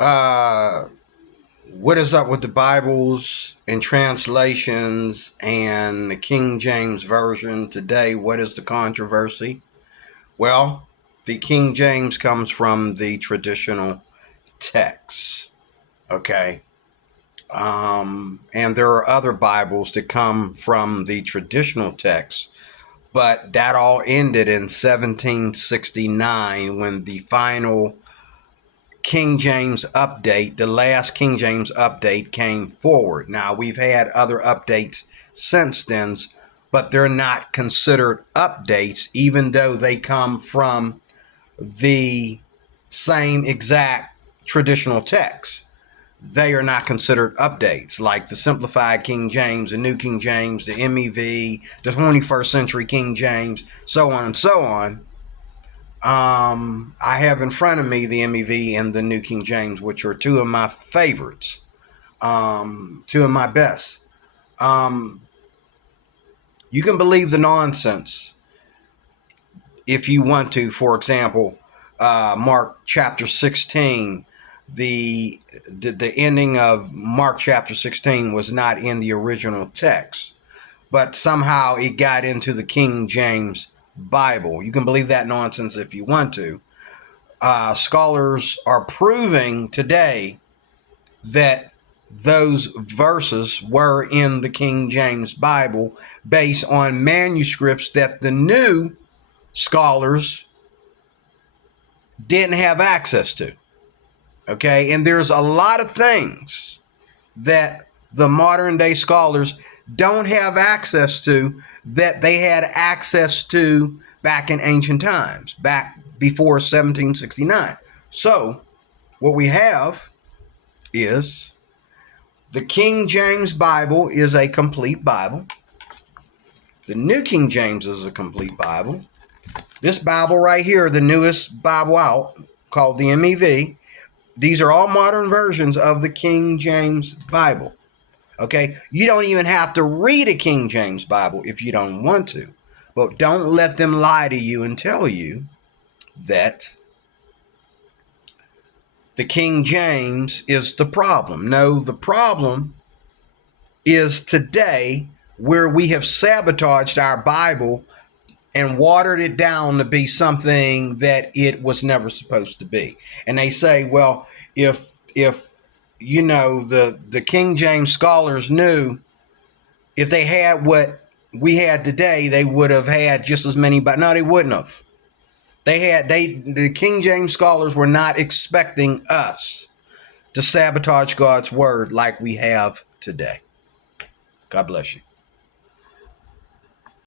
Uh, what is up with the Bibles and translations and the King James Version today? What is the controversy? Well, the King James comes from the traditional text, okay? And there are other Bibles that come from the traditional text, but that all ended in 1769 when the final King James update, the last King James update came forward. Now, we've had other updates since then, but they're not considered updates, even though they come from the same exact traditional text. They are not considered updates, like the Simplified King James, the New King James, the MEV, the 21st Century King James, so on and so on. I have in front of me the MEV and the New King James, which are two of my favorites, two of my best. You can believe the nonsense if you want to. For example, Mark chapter 16, the ending of Mark chapter 16 was not in the original text, but somehow it got into the King James Bible. You can believe that nonsense if you want to. Scholars are proving today that those verses were in the King James Bible based on manuscripts that the new scholars didn't have access to. Okay, and there's a lot of things that the modern day scholars don't have access to that they had access to back in ancient times, back before 1769. So what we have is the King James Bible is a complete Bible. The New King James is a complete Bible. This Bible right here, the newest Bible out, called the MEV, these are all modern versions of the King James Bible. Okay, you don't even have to read a King James Bible if you don't want to, but don't let them lie to you and tell you that the King James is the problem. No, the problem is today where we have sabotaged our Bible and watered it down to be something that it was never supposed to be. And they say, well, if you know, the King James scholars knew if they had what we had today, they would have had just as many, but no, they wouldn't have. The King James scholars were not expecting us to sabotage God's word like we have today. God bless you.